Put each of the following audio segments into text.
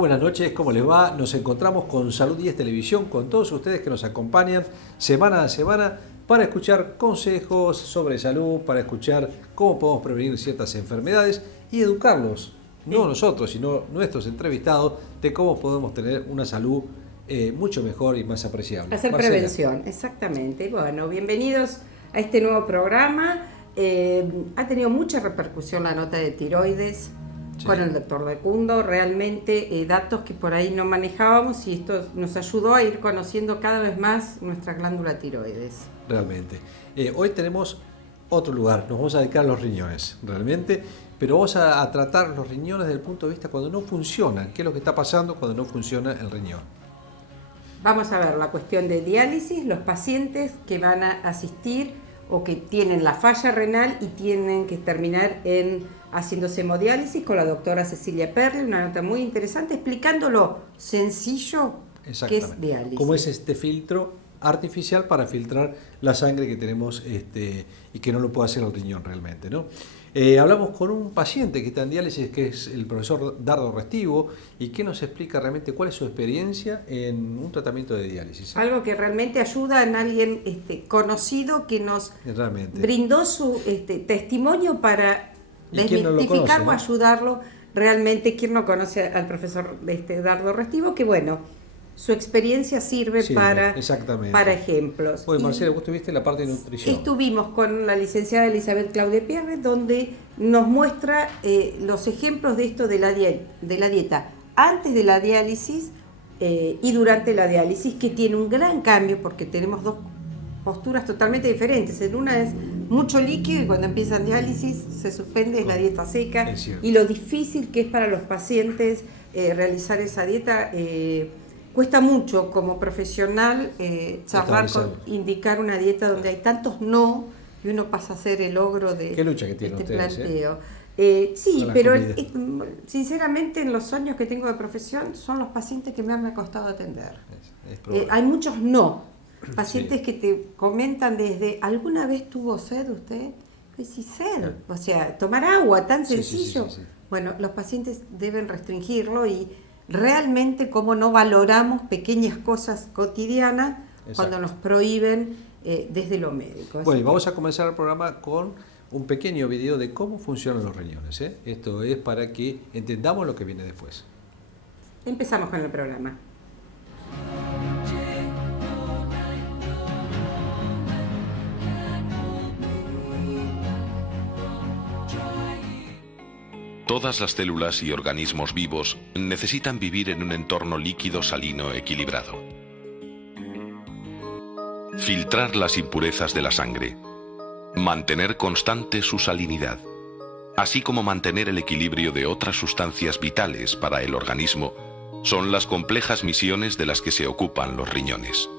Muy buenas noches, ¿cómo les va? Nos encontramos con Salud 10 Televisión, con todos ustedes que nos acompañan semana a semana para escuchar consejos sobre salud, para escuchar cómo podemos prevenir ciertas enfermedades y educarlos, no nosotros, sino nuestros entrevistados, de cómo podemos tener una salud mucho mejor y más apreciable. Hacer Marcela. prevención, exactamente. Bueno, bienvenidos a este nuevo programa. Ha tenido mucha repercusión la nota de tiroides con el doctor Vecundo. Realmente datos que por ahí no manejábamos y esto nos ayudó a ir conociendo cada vez más nuestra glándula tiroides. Realmente. Hoy tenemos otro lugar, nos vamos a dedicar a los riñones, realmente, pero vamos a tratar los riñones desde el punto de vista cuando no funcionan. ¿Qué es lo que está pasando cuando no funciona el riñón? Vamos a ver la cuestión de diálisis, los pacientes que van a asistir o que tienen la falla renal y tienen que terminar haciéndose hemodiálisis con la doctora Cecilia Perli, una nota muy interesante explicando lo sencillo que es diálisis. ¿Cómo es este filtro artificial para filtrar la sangre que tenemos y que no lo puede hacer el riñón realmente, ¿no? Hablamos con un paciente que está en diálisis, que es el profesor Dardo Restivo, y que nos explica realmente cuál es su experiencia en un tratamiento de diálisis. Algo que realmente ayuda en alguien conocido que nos brindó su testimonio para desmitificar o ayudarlo. Realmente, ¿quién no conoce al profesor Dardo Restivo? Que bueno, su experiencia sirve para ejemplos. Oye, Marcela, vos estuviste en la parte de nutrición. Estuvimos con la licenciada Elizabeth Claudia Pierre, donde nos muestra los ejemplos de esto de la dieta antes de la diálisis y durante la diálisis, que tiene un gran cambio porque tenemos dos posturas totalmente diferentes. En una es mucho líquido y cuando empiezan diálisis se suspende, es la dieta seca. Y lo difícil que es para los pacientes realizar esa dieta. Cuesta mucho como profesional indicar una dieta donde hay tantos no y uno pasa a ser el ogro de ¿Qué lucha que tiene este ustedes, planteo? Sí, pero sinceramente en los años que tengo de profesión son los pacientes que me han costado atender. Hay muchos no, pacientes que te comentan desde ¿alguna vez tuvo sed usted? Pues sí, sed, o sea, tomar agua, tan sencillo. Sí. Bueno, los pacientes deben restringirlo y realmente cómo no valoramos pequeñas cosas cotidianas cuando nos prohíben desde lo médico. Bueno, y vamos a comenzar el programa con un pequeño video de cómo funcionan los riñones. Esto es para que entendamos lo que viene después. Empezamos con el programa. Todas las células y organismos vivos necesitan vivir en un entorno líquido salino equilibrado. Filtrar las impurezas de la sangre. Mantener constante su salinidad. Así como mantener el equilibrio de otras sustancias vitales para el organismo, son las complejas misiones de las que se ocupan los riñones.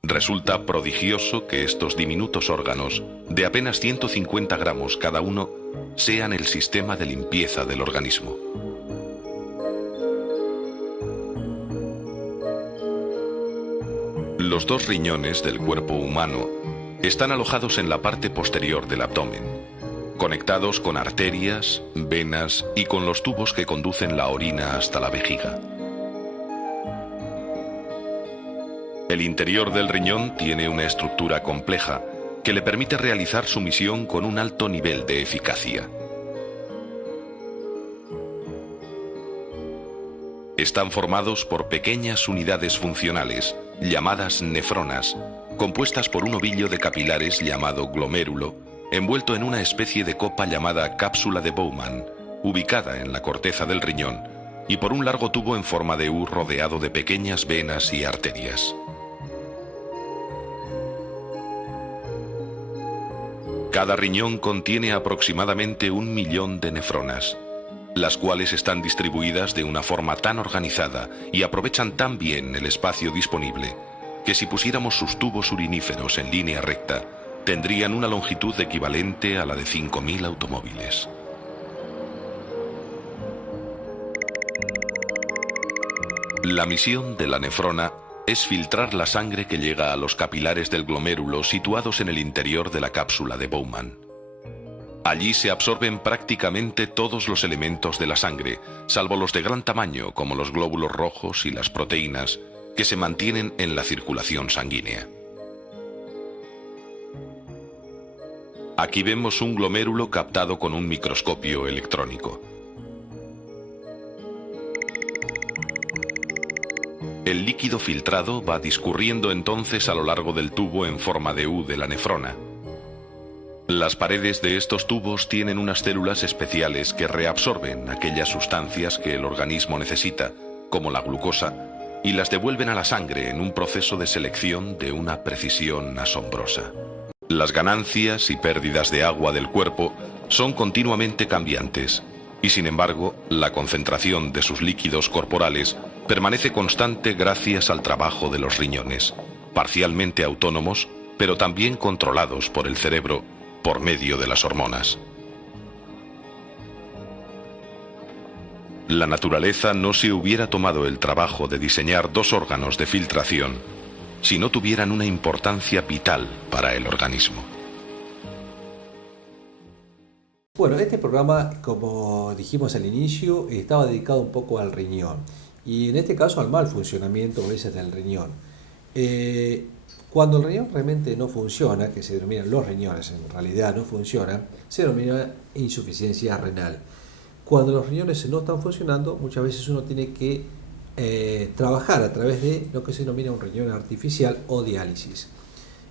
Resulta prodigioso que estos diminutos órganos, de apenas 150 gramos cada uno, sean el sistema de limpieza del organismo. Los dos riñones del cuerpo humano están alojados en la parte posterior del abdomen, conectados con arterias, venas y con los tubos que conducen la orina hasta la vejiga. El interior del riñón tiene una estructura compleja que le permite realizar su misión con un alto nivel de eficacia. Están formados por pequeñas unidades funcionales, llamadas nefronas, compuestas por un ovillo de capilares llamado glomérulo, envuelto en una especie de copa llamada cápsula de Bowman, ubicada en la corteza del riñón, y por un largo tubo en forma de U rodeado de pequeñas venas y arterias. Cada riñón contiene aproximadamente 1 millón de nefronas, las cuales están distribuidas de una forma tan organizada y aprovechan tan bien el espacio disponible que si pusiéramos sus tubos uriníferos en línea recta, tendrían una longitud equivalente a la de 5.000 automóviles. La misión de la nefrona es filtrar la sangre que llega a los capilares del glomérulo situados en el interior de la cápsula de Bowman. Allí se absorben prácticamente todos los elementos de la sangre, salvo los de gran tamaño como los glóbulos rojos y las proteínas, que se mantienen en la circulación sanguínea. Aquí vemos un glomérulo captado con un microscopio electrónico. El líquido filtrado va discurriendo entonces a lo largo del tubo en forma de U de la nefrona. Las paredes de estos tubos tienen unas células especiales que reabsorben aquellas sustancias que el organismo necesita, como la glucosa, y las devuelven a la sangre en un proceso de selección de una precisión asombrosa. Las ganancias y pérdidas de agua del cuerpo son continuamente cambiantes, y sin embargo, la concentración de sus líquidos corporales permanece constante gracias al trabajo de los riñones, parcialmente autónomos, pero también controlados por el cerebro por medio de las hormonas. La naturaleza no se hubiera tomado el trabajo de diseñar dos órganos de filtración si no tuvieran una importancia vital para el organismo. Bueno, este programa, como dijimos al inicio, estaba dedicado un poco al riñón y en este caso al mal funcionamiento a veces del riñón. Cuando el riñón realmente no funciona, que se denominan los riñones, en realidad no funcionan, se denomina insuficiencia renal. Cuando los riñones no están funcionando, muchas veces uno tiene que trabajar a través de lo que se denomina un riñón artificial o diálisis.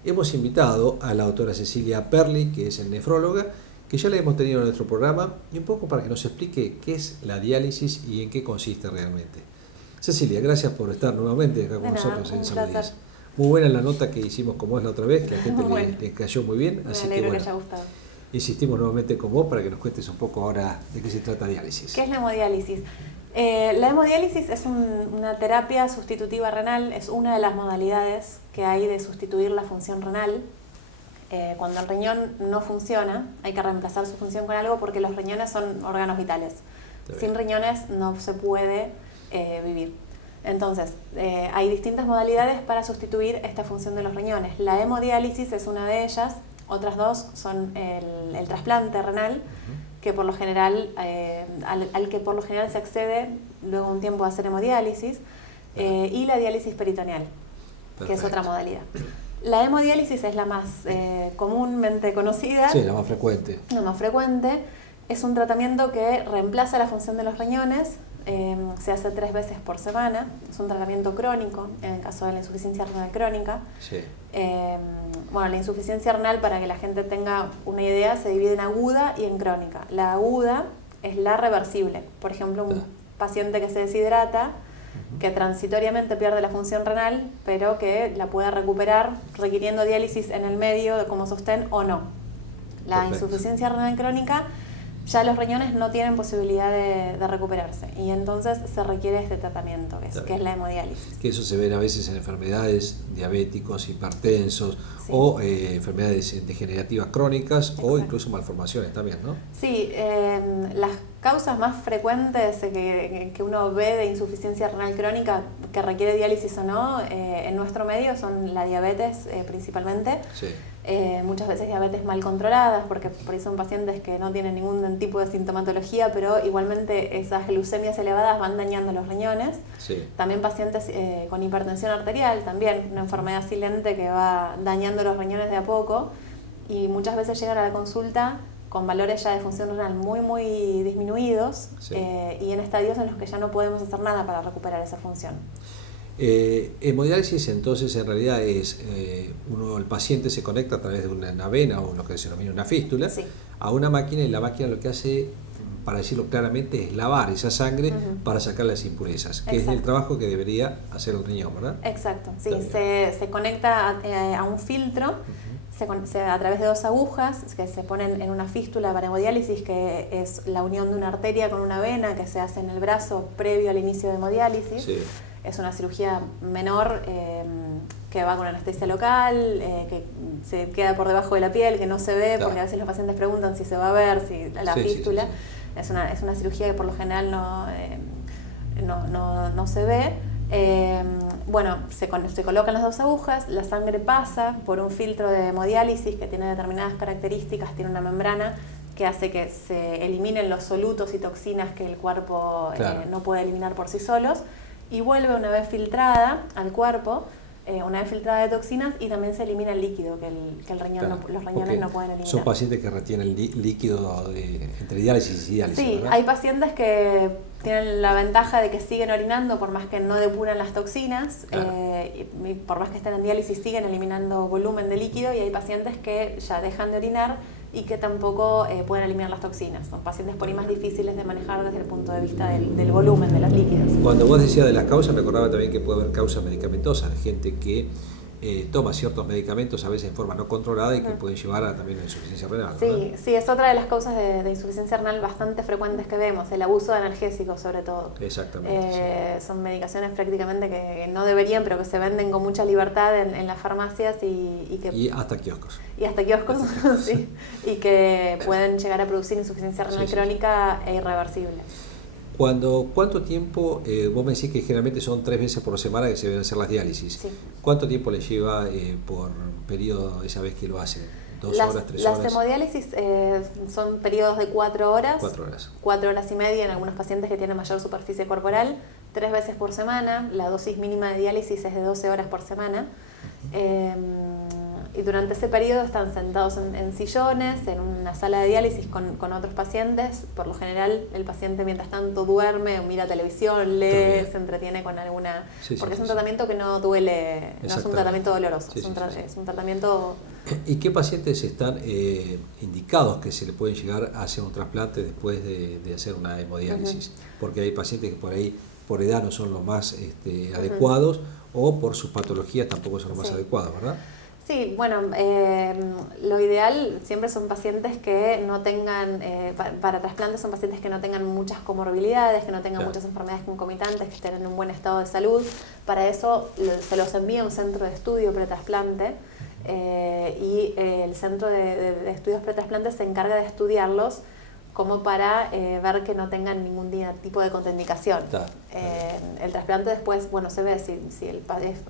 Hemos invitado a la doctora Cecilia Perli, que es nefróloga, que ya la hemos tenido en nuestro programa, y un poco para que nos explique qué es la diálisis y en qué consiste realmente. Cecilia, gracias por estar nuevamente acá con nosotros en Salud 10. Muy buena la nota que hicimos como es la otra vez, que a la gente le cayó muy bien. Así que bueno, haya gustado. Insistimos nuevamente con vos para que nos cuentes un poco ahora de qué se trata diálisis. ¿Qué es la hemodiálisis? La hemodiálisis es una terapia sustitutiva renal, es una de las modalidades que hay de sustituir la función renal. Cuando el riñón no funciona, hay que reemplazar su función con algo porque los riñones son órganos vitales. Sin riñones no se puede vivir. Entonces, hay distintas modalidades para sustituir esta función de los riñones. La hemodiálisis es una de ellas, otras dos son el trasplante renal, que por lo general, al que por lo general se accede luego de un tiempo a hacer hemodiálisis, y la diálisis peritoneal, que es otra modalidad. La hemodiálisis es la más comúnmente conocida. Sí, la más frecuente. La más frecuente. Es un tratamiento que reemplaza la función de los riñones. Se hace 3 veces por semana. Es un tratamiento crónico en el caso de la insuficiencia renal crónica. Sí. Bueno, la insuficiencia renal, para que la gente tenga una idea, se divide en aguda y en crónica. La aguda es la reversible. Por ejemplo, un paciente que se deshidrata, que transitoriamente pierde la función renal, pero que la puede recuperar requiriendo diálisis en el medio como sostén o no. La insuficiencia renal crónica, ya los riñones no tienen posibilidad de recuperarse y entonces se requiere este tratamiento, que es la hemodiálisis. Que eso se ve a veces en enfermedades diabéticos, hipertensos, o enfermedades degenerativas crónicas. Exacto. O incluso malformaciones también, ¿no? Sí, las causas más frecuentes que uno ve de insuficiencia renal crónica que requiere diálisis o no, en nuestro medio son la diabetes principalmente. Sí. Muchas veces diabetes mal controladas, porque por ahí son pacientes que no tienen ningún tipo de sintomatología, pero igualmente esas glucemias elevadas van dañando los riñones. Sí. También pacientes con hipertensión arterial, también una enfermedad silente que va dañando los riñones de a poco, y muchas veces llegan a la consulta con valores ya de función renal muy disminuidos. Sí. Y en estadios en los que ya no podemos hacer nada para recuperar esa función. Hemodiálisis entonces en realidad es el paciente se conecta a través de una vena o lo que se denomina una fístula, sí, a una máquina, y la máquina lo que hace, para decirlo claramente, es lavar esa sangre para sacar las impurezas, que Exacto. es el trabajo que debería hacer el riñón, ¿verdad? Exacto, sí, se conecta a un filtro a través de 2 agujas que se ponen en una fístula para hemodiálisis, que es la unión de una arteria con una vena que se hace en el brazo previo al inicio de hemodiálisis. Sí. Es una cirugía menor que va con anestesia local, que se queda por debajo de la piel, que no se ve, porque a veces los pacientes preguntan si se va a ver, si la fístula. Sí. Es una cirugía que por lo general no se ve. Bueno, se colocan las 2 agujas, la sangre pasa por un filtro de hemodiálisis que tiene determinadas características, tiene una membrana que hace que se eliminen los solutos y toxinas que el cuerpo no puede eliminar por sí solos, y vuelve una vez filtrada al cuerpo, una vez filtrada de toxinas, y también se elimina el líquido que el riñón los riñones no pueden eliminar. Son pacientes que retienen líquido entre diálisis y diálisis, sí, ¿verdad? hay pacientes que tienen la ventaja de que siguen orinando por más que no depuran las toxinas, claro. Y por más que estén en diálisis siguen eliminando volumen de líquido, y hay pacientes que ya dejan de orinar y que tampoco pueden eliminar las toxinas. Son pacientes por ahí más difíciles de manejar desde el punto de vista del volumen de los líquidos. Cuando vos decías de las causas, me acordaba también que puede haber causas medicamentosas, de gente que toma ciertos medicamentos a veces en forma no controlada y que pueden llevar a también a insuficiencia renal, ¿verdad? Sí, sí, es otra de las causas de insuficiencia renal bastante frecuentes que vemos, el abuso de analgésicos sobre todo. Exactamente. Son medicaciones prácticamente que no deberían, pero que se venden con mucha libertad en las farmacias y hasta kioscos. Y hasta kioscos, sí, y que pueden llegar a producir insuficiencia renal crónica e irreversible. ¿Cuánto tiempo, vos me decís que generalmente son 3 veces por semana que se deben hacer las diálisis? Sí. ¿Cuánto tiempo les lleva por periodo esa vez que lo hacen? ¿2 horas, 3 horas? Las hemodiálisis son periodos de 4 horas. 4 horas. 4 horas y media en algunos pacientes que tienen mayor superficie corporal, 3 veces por semana. La dosis mínima de diálisis es de 12 horas por semana. Y durante ese periodo están sentados en sillones, en una sala de diálisis con otros pacientes. Por lo general, el paciente mientras tanto duerme o mira televisión, lee, se entretiene con alguna... porque es un tratamiento que no duele, no es un tratamiento doloroso, es un tratamiento... ¿Y qué pacientes están indicados que se le pueden llegar a hacer un trasplante después de hacer una hemodiálisis? Porque hay pacientes que por ahí, por edad, no son los más adecuados, o por sus patologías tampoco son los más adecuados, ¿verdad? Sí, bueno, lo ideal siempre son pacientes que no tengan, para trasplantes son pacientes que no tengan muchas comorbilidades, que no tengan muchas enfermedades concomitantes, que estén en un buen estado de salud. Para eso se los envía a un centro de estudio pretrasplante y el centro de estudios pretrasplantes se encarga de estudiarlos como para ver que no tengan ningún tipo de contraindicación. El trasplante después, bueno, se ve si el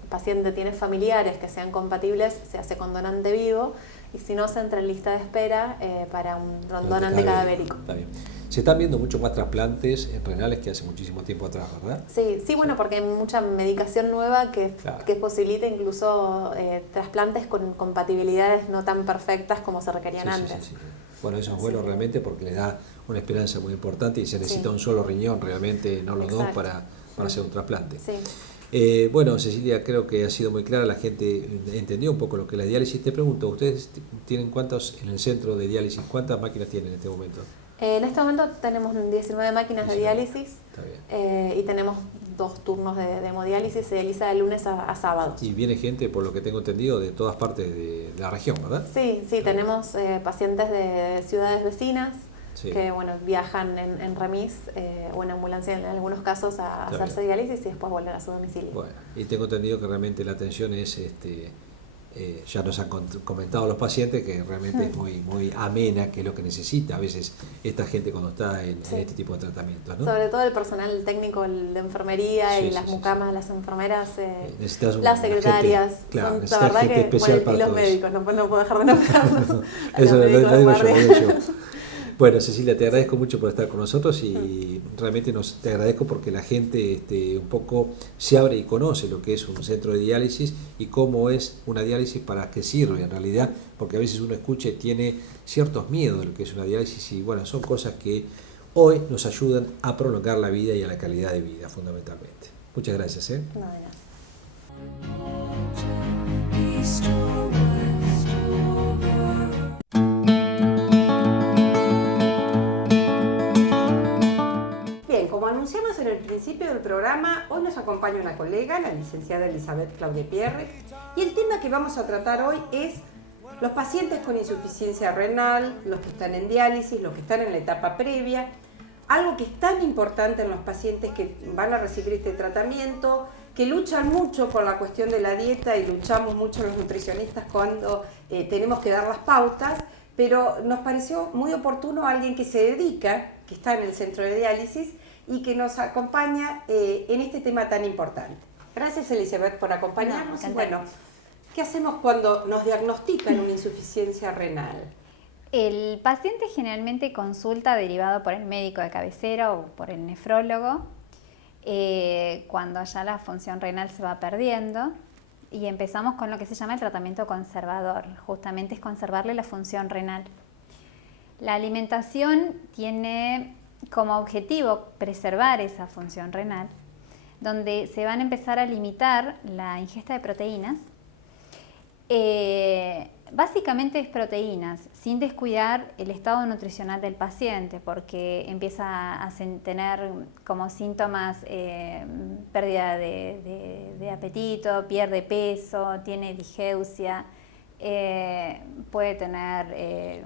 paciente tiene familiares que sean compatibles, se hace con donante vivo, y si no, se entra en lista de espera para un donante cadavérico. Está bien. Se están viendo muchos más trasplantes renales que hace muchísimo tiempo atrás, ¿verdad? Sí, sí, bueno, porque hay mucha medicación nueva que posibilita incluso trasplantes con compatibilidades no tan perfectas como se requerían antes. Sí. Bueno, eso es bueno realmente porque le da una esperanza muy importante y se necesita un solo riñón realmente, no los dos, para hacer un trasplante. Sí. Bueno, Cecilia, creo que ha sido muy clara, la gente entendió un poco lo que es la diálisis. Te pregunto, ¿ustedes tienen cuántos en el centro de diálisis? ¿Cuántas máquinas tienen en este momento? En este momento tenemos 19 máquinas de diálisis. Está bien. Y tenemos 2 turnos de hemodiálisis, se realiza de lunes a sábados. Y viene gente, por lo que tengo entendido, de todas partes de la región, ¿verdad? Sí, tenemos pacientes de ciudades vecinas que viajan en remis o en ambulancia en algunos casos a hacerse diálisis y después volver a su domicilio. Bueno, y tengo entendido que realmente la atención es... ya nos han comentado los pacientes que realmente es muy amena, que es lo que necesita a veces esta gente cuando está en este tipo de tratamientos, ¿no? Sobre todo el personal técnico de enfermería y las mucamas, las enfermeras, las secretarias, gente, son la verdad que y los médicos, no puedo dejar de nombrarlos. Eso lo digo yo. Bueno, Cecilia, te agradezco mucho por estar con nosotros y realmente te agradezco porque la gente un poco se abre y conoce lo que es un centro de diálisis y cómo es una diálisis, para qué sirve en realidad, porque a veces uno escucha y tiene ciertos miedos de lo que es una diálisis y bueno, son cosas que hoy nos ayudan a prolongar la vida y a la calidad de vida fundamentalmente. Muchas gracias. No, de nada. Anunciamos en el principio del programa, hoy nos acompaña una colega, la licenciada Elizabeth Claude Pierre, y el tema que vamos a tratar hoy es los pacientes con insuficiencia renal, los que están en diálisis, los que están en la etapa previa, algo que es tan importante en los pacientes que van a recibir este tratamiento, que luchan mucho con la cuestión de la dieta y luchamos mucho los nutricionistas cuando tenemos que dar las pautas, pero nos pareció muy oportuno alguien que se dedica, que está en el centro de diálisis, y que nos acompaña en este tema tan importante. Gracias, Elizabeth, por acompañarnos. No, bueno, ¿qué hacemos cuando nos diagnostican una insuficiencia renal? El paciente generalmente consulta derivado por el médico de cabecera o por el nefrólogo cuando ya la función renal se va perdiendo, y empezamos con lo que se llama el tratamiento conservador. Justamente es conservarle la función renal. La alimentación tiene como objetivo preservar esa función renal, donde se van a empezar a limitar la ingesta de proteínas. Básicamente es proteínas, sin descuidar el estado nutricional del paciente, porque empieza a tener como síntomas pérdida de apetito, pierde peso, tiene digeusia, puede tener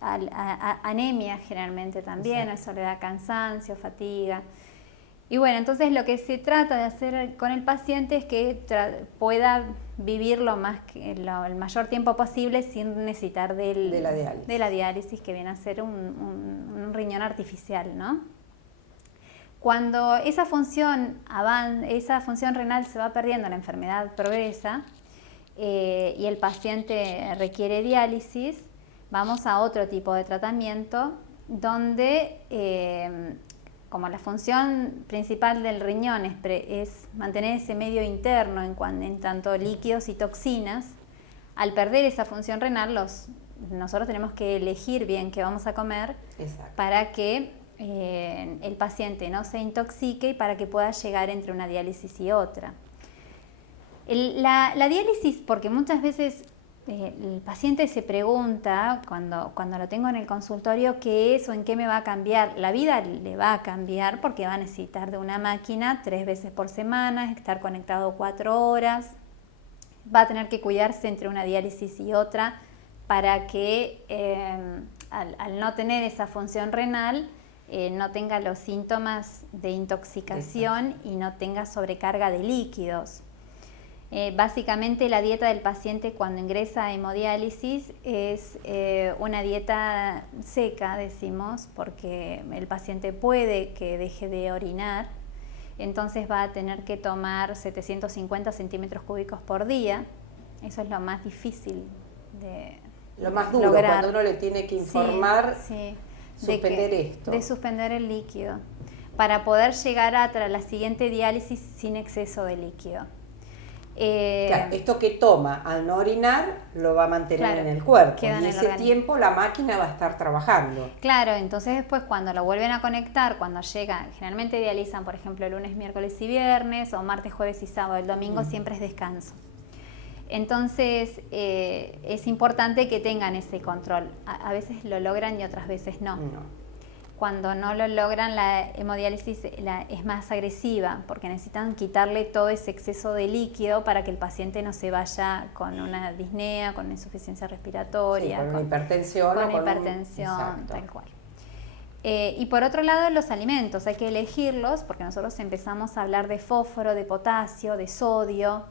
anemia generalmente también, eso le da cansancio, fatiga. Y bueno, entonces lo que se trata de hacer con el paciente es que pueda vivir el mayor tiempo posible sin necesitar de la diálisis, que viene a ser un riñón artificial, ¿no? Cuando esa función renal se va perdiendo, la enfermedad progresa y el paciente requiere diálisis, vamos a otro tipo de tratamiento donde como la función principal del riñón es mantener ese medio interno en tanto líquidos y toxinas, al perder esa función renal, nosotros tenemos que elegir bien qué vamos a comer. Exacto. Para que el paciente no se intoxique y para que pueda llegar entre una diálisis y otra. La diálisis, porque muchas veces el paciente se pregunta cuando lo tengo en el consultorio qué es o en qué me va a cambiar. La vida le va a cambiar porque va a necesitar de una máquina 3 veces por semana, estar conectado 4 horas, va a tener que cuidarse entre una diálisis y otra para que al no tener esa función renal no tenga los síntomas de intoxicación y no tenga sobrecarga de líquidos. Básicamente la dieta del paciente cuando ingresa a hemodiálisis es una dieta seca, decimos, porque el paciente puede que deje de orinar, entonces va a tener que tomar 750 centímetros cúbicos por día. Eso es lo más difícil de lo más duro, lograr. Cuando uno le tiene que informar, de suspender el líquido, para poder llegar a la siguiente diálisis sin exceso de líquido. Claro, esto que toma al no orinar lo va a mantener en el cuerpo y ese tiempo la máquina va a estar trabajando. Claro, entonces después cuando lo vuelven a conectar, cuando llega, generalmente dializan por ejemplo lunes, miércoles y viernes o martes, jueves y sábado, el domingo siempre es descanso. Entonces es importante que tengan ese control, a veces lo logran y otras veces no. Cuando no lo logran, la hemodiálisis es más agresiva porque necesitan quitarle todo ese exceso de líquido para que el paciente no se vaya con una disnea, con insuficiencia respiratoria, con una hipertensión. Con hipertensión, tal cual. Y por otro lado, los alimentos, hay que elegirlos porque nosotros empezamos a hablar de fósforo, de potasio, de sodio.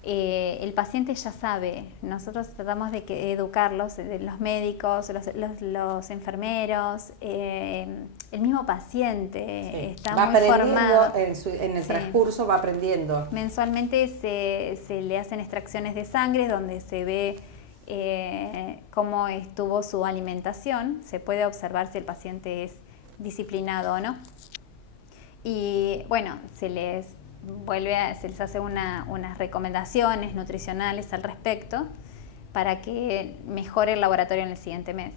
El paciente ya sabe, nosotros tratamos de educarlos, los médicos, los enfermeros, el mismo paciente está muy formado. En el transcurso va aprendiendo. Mensualmente se le hacen extracciones de sangre donde se ve cómo estuvo su alimentación, se puede observar si el paciente es disciplinado o no. Y bueno, se les hace unas recomendaciones nutricionales al respecto para que mejore el laboratorio en el siguiente mes.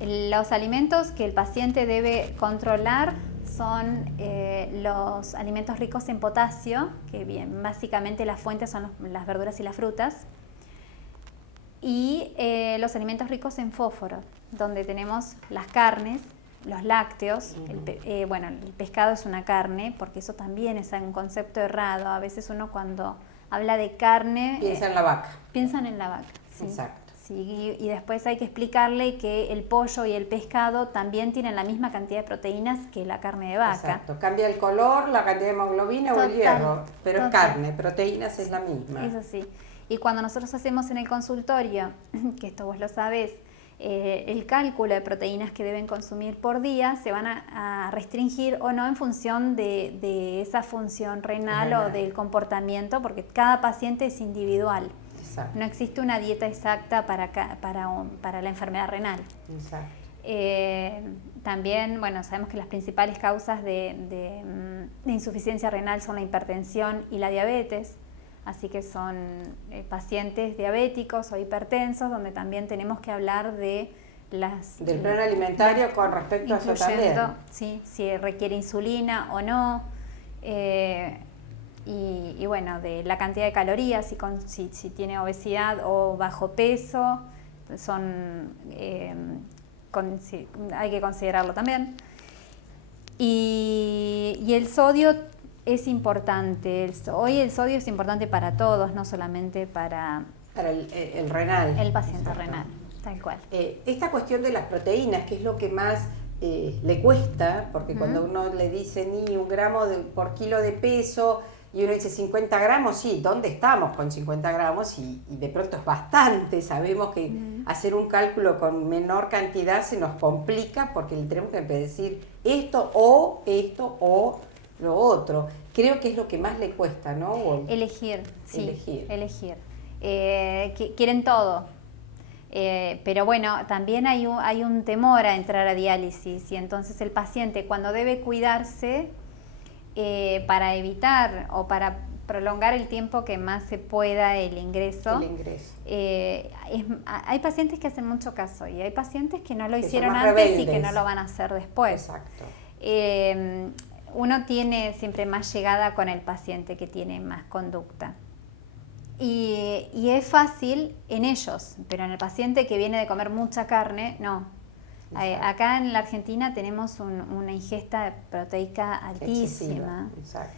Los alimentos que el paciente debe controlar son los alimentos ricos en potasio, que básicamente las fuentes son las verduras y las frutas, y los alimentos ricos en fósforo, donde tenemos las carnes, los lácteos, el pescado es una carne, porque eso también es un concepto errado. A veces uno cuando habla de carne... Piensa en la vaca. Piensan en la vaca, sí. Exacto. Sí, y después hay que explicarle que el pollo y el pescado también tienen la misma cantidad de proteínas que la carne de vaca. Exacto, cambia el color, la cantidad de hemoglobina o el hierro, pero es carne, proteínas es la misma. Eso sí. Y cuando nosotros hacemos en el consultorio, que esto vos lo sabés, el cálculo de proteínas que deben consumir por día se van a restringir o no en función de esa función renal o del comportamiento, porque cada paciente es individual. Exacto. No existe una dieta exacta para la enfermedad renal. Exacto. También, bueno, sabemos que las principales causas de insuficiencia renal son la hipertensión y la diabetes, así que son pacientes diabéticos o hipertensos, donde también tenemos que hablar del plan alimentario con respecto a eso también. Sí, si requiere insulina o no, y bueno, de la cantidad de calorías, si tiene obesidad o bajo peso, hay que considerarlo también. Y el sodio es importante. Hoy el sodio es importante para todos, no solamente para el renal. El paciente Exacto. renal, tal cual. Esta cuestión de las proteínas, que es lo que más le cuesta, porque cuando uno le dice ni 1 gramo por kilo de peso, y uno dice 50 gramos, sí, ¿dónde estamos con 50 gramos? Y de pronto es bastante. Sabemos que hacer un cálculo con menor cantidad se nos complica porque le tenemos que decir esto o lo otro. Creo que es lo que más le cuesta, ¿no? Elegir. Elegir. Quieren todo. Pero bueno, también hay un temor a entrar a diálisis, y entonces el paciente, cuando debe cuidarse, para evitar o para prolongar el tiempo que más se pueda el ingreso. Hay pacientes que hacen mucho caso y hay pacientes que no lo hicieron antes rebeldes. Y que no lo van a hacer después. Exacto. Uno tiene siempre más llegada con el paciente que tiene más conducta. Y es fácil en ellos, pero en el paciente que viene de comer mucha carne, no. Acá en la Argentina tenemos una ingesta proteica altísima. Exacto.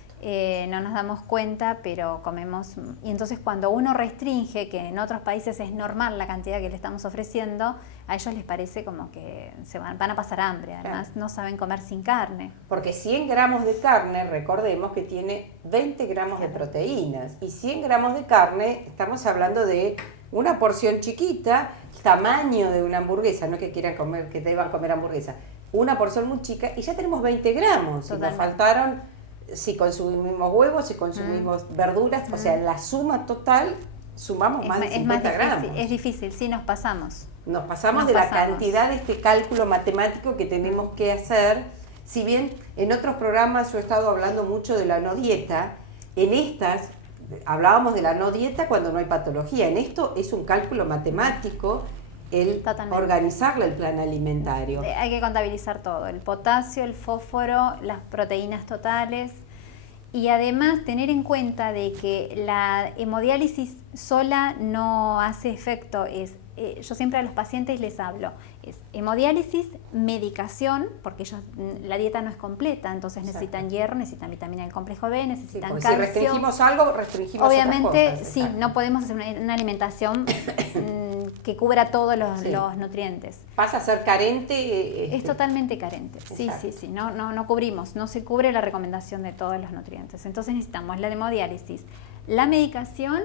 No nos damos cuenta, pero comemos. Y entonces cuando uno restringe, que en otros países es normal la cantidad que le estamos ofreciendo, a ellos les parece como que van a pasar hambre. Además, no saben comer sin carne. Porque 100 gramos de carne, recordemos que tiene 20 gramos de proteínas. Y 100 gramos de carne, estamos hablando de una porción chiquita, tamaño de una hamburguesa, no que quieran comer, que deban comer hamburguesa. Una porción muy chica y ya tenemos 20 gramos. Y nos faltaron, si consumimos huevos, si consumimos verduras, o sea, la suma total, sumamos más de 50 gramos. Es difícil, sí, nos pasamos. Nos pasamos de la cantidad de este cálculo matemático que tenemos que hacer. Si bien en otros programas yo he estado hablando mucho de la no dieta, en estas hablábamos de la no dieta cuando no hay patología. En esto es un cálculo matemático el organizarle el plan alimentario. Hay que contabilizar todo, el potasio, el fósforo, las proteínas totales, y además tener en cuenta de que la hemodiálisis sola no hace efecto. Yo siempre a los pacientes les hablo, es hemodiálisis, medicación, porque la dieta no es completa, entonces necesitan hierro, necesitan vitamina del complejo B, necesitan calcio. Si restringimos algo, restringimos obviamente, otras cosas. Sí, no podemos hacer una alimentación que cubra todos los nutrientes. ¿Pasa a ser carente? Es totalmente carente, sí, no cubrimos, no se cubre la recomendación de todos los nutrientes. Entonces necesitamos la hemodiálisis, la medicación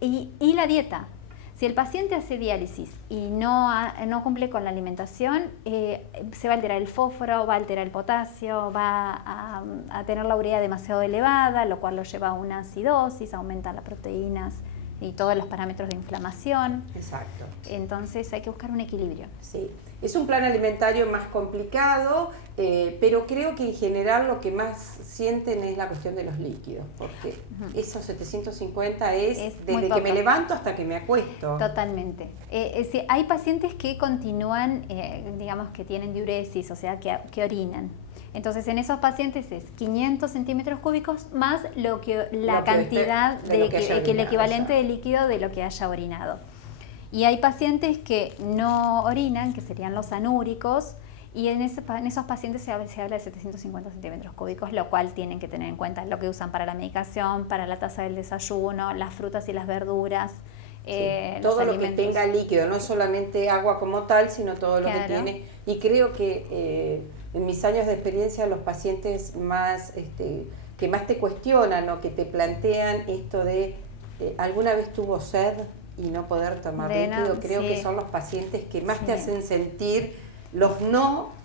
y la dieta. Si el paciente hace diálisis y no cumple con la alimentación, se va a alterar el fósforo, va a alterar el potasio, va a tener la urea demasiado elevada, lo cual lo lleva a una acidosis, aumenta las proteínas y todos los parámetros de inflamación. Exacto. Entonces hay que buscar un equilibrio. Sí, es un plan alimentario más complicado, pero creo que en general lo que más sienten es la cuestión de los líquidos, porque esos 750 es desde que me levanto hasta que me acuesto. Totalmente. Hay pacientes que continúan, digamos que tienen diuresis, o sea, que orinan. Entonces, en esos pacientes es 500 centímetros cúbicos más la cantidad el equivalente de líquido de lo que haya orinado. Y hay pacientes que no orinan, que serían los anúricos, y en esos pacientes se habla de 750 centímetros cúbicos, lo cual tienen que tener en cuenta lo que usan para la medicación, para la taza del desayuno, las frutas y las verduras. Todo lo que tenga líquido, no solamente agua como tal, sino todo lo que tiene. Y creo que en mis años de experiencia los pacientes más que más te cuestionan o que te plantean esto de ¿alguna vez tuvo sed y no poder tomar líquido? Creo que son los pacientes que más te hacen sentir los no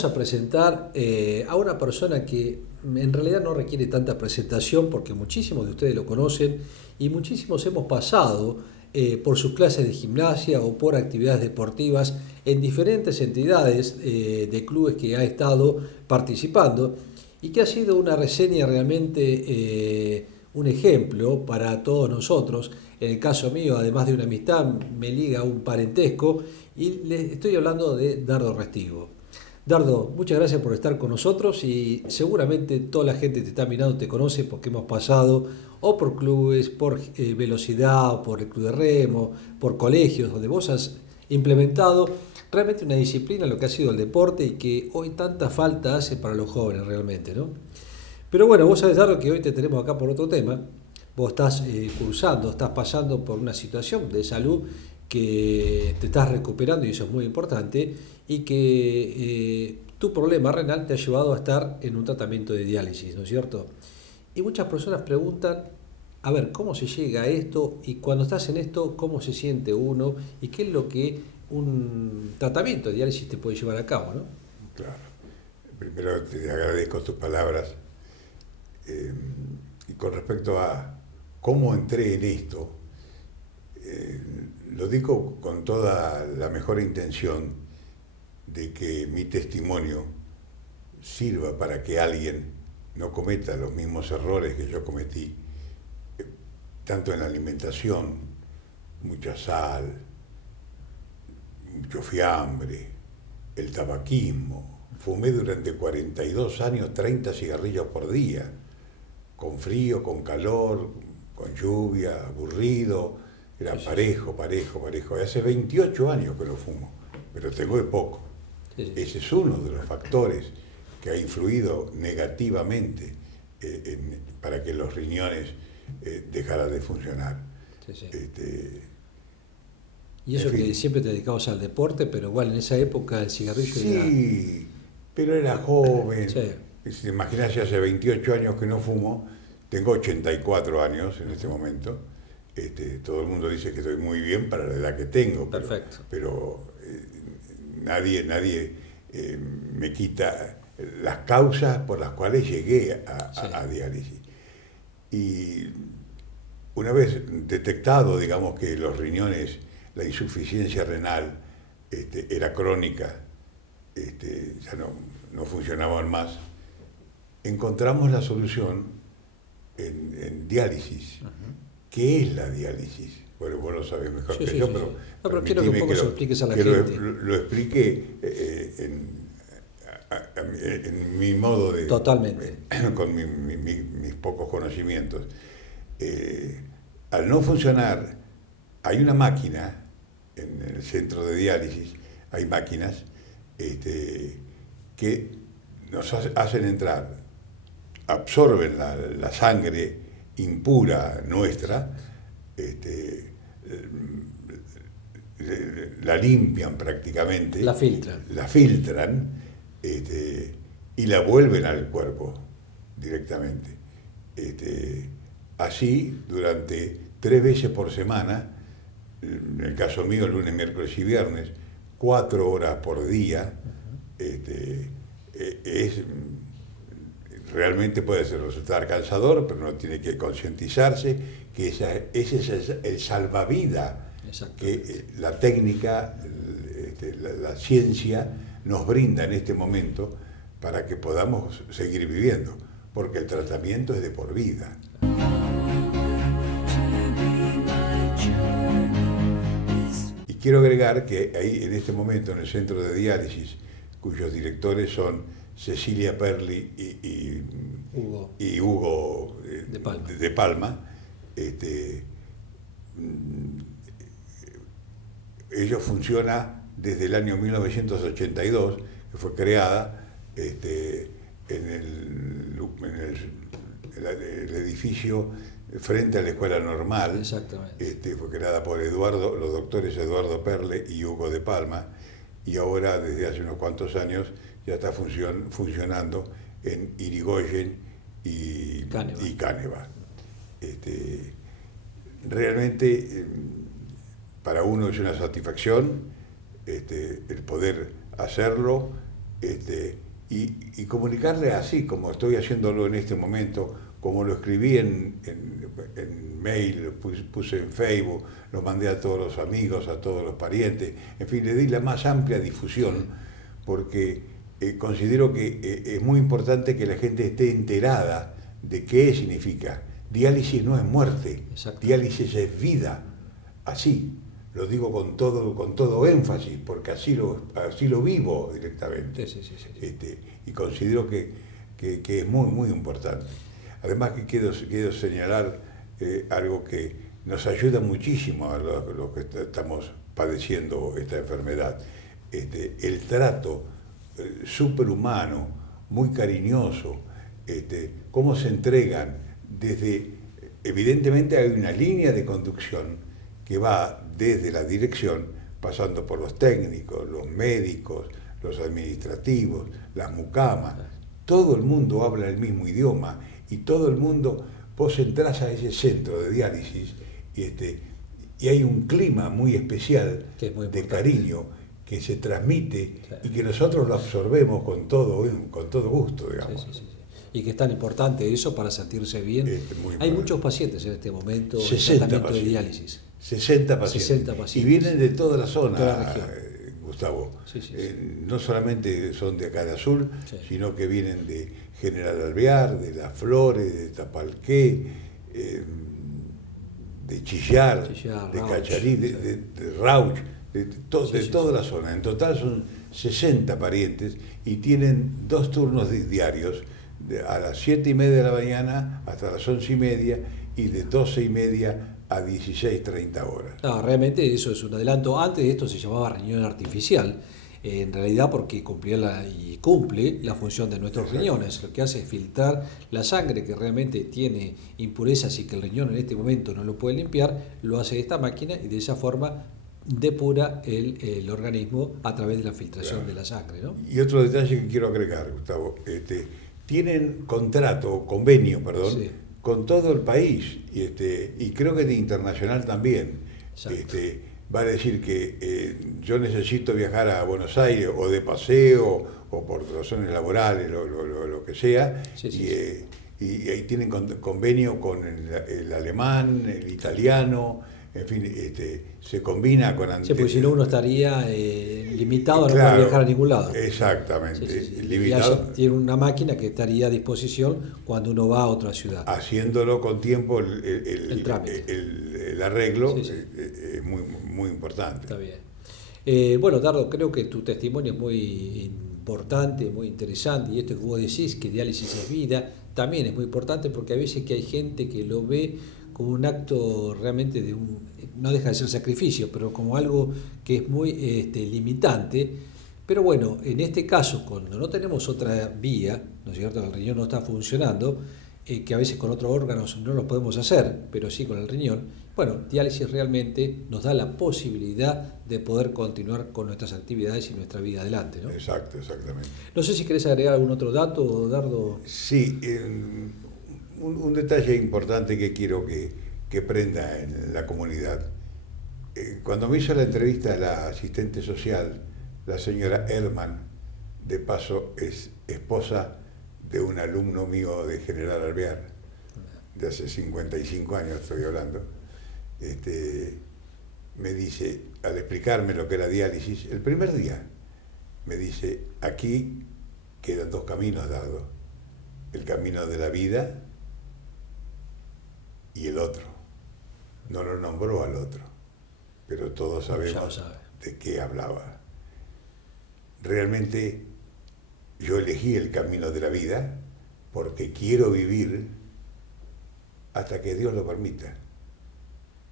vamos a presentar a una persona que en realidad no requiere tanta presentación porque muchísimos de ustedes lo conocen y muchísimos hemos pasado por sus clases de gimnasia o por actividades deportivas en diferentes entidades de clubes que ha estado participando y que ha sido una reseña realmente un ejemplo para todos nosotros. En el caso mío, además de una amistad, me liga un parentesco y le estoy hablando de Dardo Restivo. Dardo, muchas gracias por estar con nosotros y seguramente toda la gente te está mirando, te conoce porque hemos pasado o por clubes, por velocidad, por el club de remo, por colegios, donde vos has implementado realmente una disciplina, lo que ha sido el deporte y que hoy tanta falta hace para los jóvenes realmente, ¿no? Pero bueno, vos sabés, Dardo, que hoy te tenemos acá por otro tema. Vos estás cursando, estás pasando por una situación de salud que te estás recuperando y eso es muy importante y que tu problema renal te ha llevado a estar en un tratamiento de diálisis, ¿no es cierto? Y muchas personas preguntan, a ver, ¿cómo se llega a esto? Y cuando estás en esto, ¿cómo se siente uno? ¿Y qué es lo que un tratamiento de diálisis te puede llevar a cabo, ¿no? Claro. Primero te agradezco tus palabras. Y con respecto a cómo entré en esto, lo digo con toda la mejor intención de que mi testimonio sirva para que alguien no cometa los mismos errores que yo cometí, tanto en la alimentación, mucha sal, mucho fiambre, el tabaquismo. Fumé durante 42 años 30 cigarrillos por día, con frío, con calor, con lluvia, aburrido, era parejo. Hace 28 años que lo fumo, pero tengo de poco. Ese es uno de los factores que ha influido negativamente para que los riñones dejaran de funcionar. Y eso que siempre te dedicabas al deporte, pero igual en esa época el cigarrillo era... Sí, pero era joven. Si te imaginas, ya hace 28 años que no fumo, tengo 84 años en este momento. Todo el mundo dice que estoy muy bien para la edad que tengo. Perfecto. Pero nadie me quita las causas por las cuales llegué a diálisis. Y una vez detectado, digamos, que los riñones, la insuficiencia renal era crónica, ya no funcionaban más, encontramos la solución en diálisis. ¿Qué es la diálisis? Bueno, vos lo sabés mejor que yo, pero quiero que un poco se lo expliques a la gente. Lo explique en mi modo de... Totalmente. Con mis pocos conocimientos. Al no funcionar, hay una máquina en el centro de diálisis, hay máquinas que nos hacen entrar, absorben la sangre impura nuestra, la limpian prácticamente, la filtran y la vuelven al cuerpo directamente. Así, durante 3 veces por semana, en el caso mío, lunes, miércoles y viernes, 4 horas por día, realmente puede resultar cansador, pero uno tiene que concientizarse que ese es el salvavidas que la técnica, la ciencia nos brinda en este momento para que podamos seguir viviendo, porque el tratamiento es de por vida. Y quiero agregar que ahí, en este momento, en el centro de diálisis, cuyos directores son Cecilia Perli y Hugo de Palma, ellos funcionan desde el año 1982, que fue creada en el edificio frente a la Escuela Normal. Exactamente. Fue creada por los doctores Eduardo Perle y Hugo de Palma, y ahora desde hace unos cuantos años ya está funcionando en Irigoyen y Cáneva. Realmente para uno es una satisfacción el poder hacerlo y comunicarle así, como estoy haciéndolo en este momento, como lo escribí en mail, lo puse en Facebook, lo mandé a todos los amigos, a todos los parientes, en fin, le di la más amplia difusión, porque considero que es muy importante que la gente esté enterada de qué significa. Diálisis no es muerte, diálisis es vida, así. Lo digo con todo énfasis, porque así lo vivo directamente. Y considero que es muy, muy importante. Además que quiero señalar algo que nos ayuda muchísimo a los que estamos padeciendo esta enfermedad. El trato superhumano, muy cariñoso, cómo se entregan evidentemente hay una línea de conducción que va desde la dirección, pasando por los técnicos, los médicos, los administrativos, las mucamas. Todo el mundo habla el mismo idioma y todo el mundo, vos entrás a ese centro de diálisis y hay un clima muy especial de cariño que se transmite y que nosotros lo absorbemos con todo gusto, digamos. Y que es tan importante eso para sentirse bien. Hay muchos pacientes en este momento en 60 tratamiento de pacientes. diálisis. 60 pacientes. Y vienen de toda la zona, toda la región. Gustavo. No solamente son de acá de Azul, sino que vienen de General Alvear, de Las Flores, de Tapalqué, de Chillar, de Cacharí, de Rauch, de toda la zona. En total son 60 parientes y tienen 2 turnos diarios, a las 7:30 de la mañana hasta las 11:30 y de 12:30 a 16:30 horas. No, realmente eso es un adelanto. Antes de esto se llamaba riñón artificial, en realidad porque cumple la función de nuestros riñones. Lo que hace es filtrar la sangre que realmente tiene impurezas y que el riñón en este momento no lo puede limpiar, lo hace esta máquina y de esa forma depura el organismo a través de la filtración de la sangre, ¿no? Y otro detalle que quiero agregar, Gustavo, tienen convenio, con todo el país, y creo que de internacional también. Va a decir que yo necesito viajar a Buenos Aires o de paseo o por razones laborales, lo que sea, y ahí tienen convenio con el alemán, el italiano, en fin, se combina con... porque si no uno estaría limitado a no poder viajar a ningún lado. Exactamente. Limitado. Y tiene una máquina que estaría a disposición cuando uno va a otra ciudad. Haciéndolo con tiempo el arreglo es muy, muy importante. Está bien. Bueno, Dardo, creo que tu testimonio es muy importante, muy interesante, y esto que vos decís, que diálisis es vida, también es muy importante porque a veces que hay gente que lo ve como un acto realmente no deja de ser sacrificio, pero como algo que es muy limitante. Pero bueno, en este caso, cuando no tenemos otra vía, ¿no es cierto?, el riñón no está funcionando, que a veces con otros órganos no lo podemos hacer, pero sí con el riñón, bueno, diálisis realmente nos da la posibilidad de poder continuar con nuestras actividades y nuestra vida adelante, ¿no? Exactamente. No sé si querés agregar algún otro dato, Dardo. Sí, un detalle importante que quiero que prenda en la comunidad. Cuando me hizo la entrevista la asistente social, la señora Herman, de paso es esposa de un alumno mío de General Alvear, de hace 55 años estoy hablando, me dice, al explicarme lo que era diálisis, el primer día, me dice, aquí quedan 2 caminos dados, el camino de la vida y el otro. No lo nombró al otro, pero todos sabemos de qué hablaba. Realmente yo elegí el camino de la vida porque quiero vivir hasta que Dios lo permita.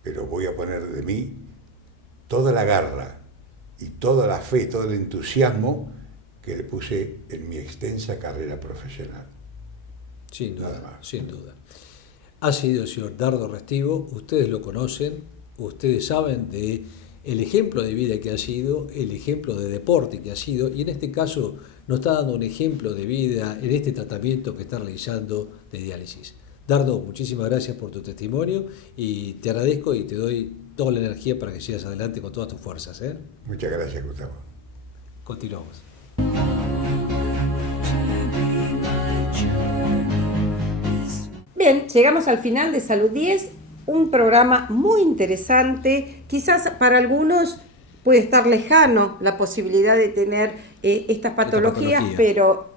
Pero voy a poner de mí toda la garra y toda la fe, todo el entusiasmo que le puse en mi extensa carrera profesional. Sin duda, sin duda. Ha sido el señor Dardo Restivo, ustedes lo conocen, ustedes saben de el ejemplo de vida que ha sido, el ejemplo de deporte que ha sido, y en este caso nos está dando un ejemplo de vida en este tratamiento que está realizando de diálisis. Dardo, muchísimas gracias por tu testimonio y te agradezco y te doy toda la energía para que sigas adelante con todas tus fuerzas. Muchas gracias, Gustavo. Continuamos. Bien, llegamos al final de Salud 10, un programa muy interesante. Quizás para algunos puede estar lejano la posibilidad de tener estas patologías, pero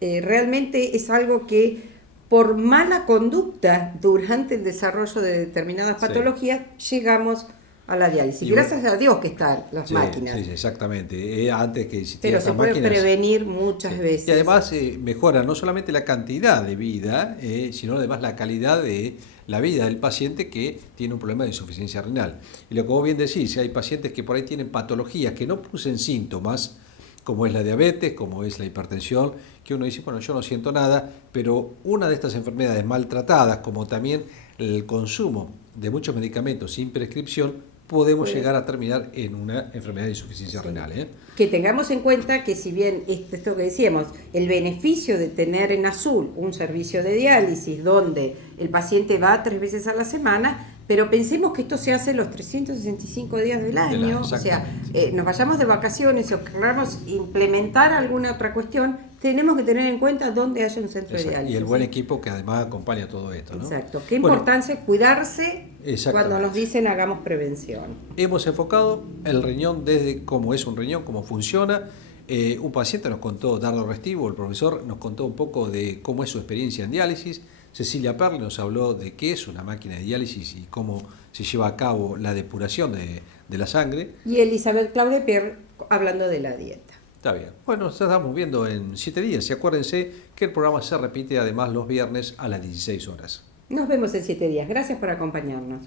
realmente es algo que por mala conducta durante el desarrollo de determinadas patologías llegamos a la diálisis. Gracias a Dios que están las máquinas. Sí, exactamente. Antes que existieran pero se puede prevenir muchas veces. Y además mejora no solamente la cantidad de vida, sino además la calidad de la vida del paciente que tiene un problema de insuficiencia renal. Y lo que vos bien decís, hay pacientes que por ahí tienen patologías que no producen síntomas, como es la diabetes, como es la hipertensión, que uno dice, bueno, yo no siento nada, pero una de estas enfermedades maltratadas, como también el consumo de muchos medicamentos sin prescripción, podemos llegar a terminar en una enfermedad de insuficiencia renal. Que tengamos en cuenta que si bien esto que decíamos, el beneficio de tener en azul un servicio de diálisis donde el paciente va 3 veces a la semana, pero pensemos que esto se hace los 365 días del año, o sea, nos vayamos de vacaciones o queramos implementar alguna otra cuestión, tenemos que tener en cuenta dónde haya un centro de diálisis. Y el buen equipo que además acompaña todo esto, ¿no? Exacto. Qué importancia cuidarse cuando nos dicen hagamos prevención. Hemos enfocado el riñón desde cómo es un riñón, cómo funciona. Un paciente nos contó, Dardo Restivo, el profesor, nos contó un poco de cómo es su experiencia en diálisis. Cecilia Perli nos habló de qué es una máquina de diálisis y cómo se lleva a cabo la depuración de la sangre. Y Elizabeth Claudepierre hablando de la dieta. Está bien. Bueno, nos estamos viendo en 7 días. Y acuérdense que el programa se repite además los viernes a las 16 horas. Nos vemos en 7 días. Gracias por acompañarnos.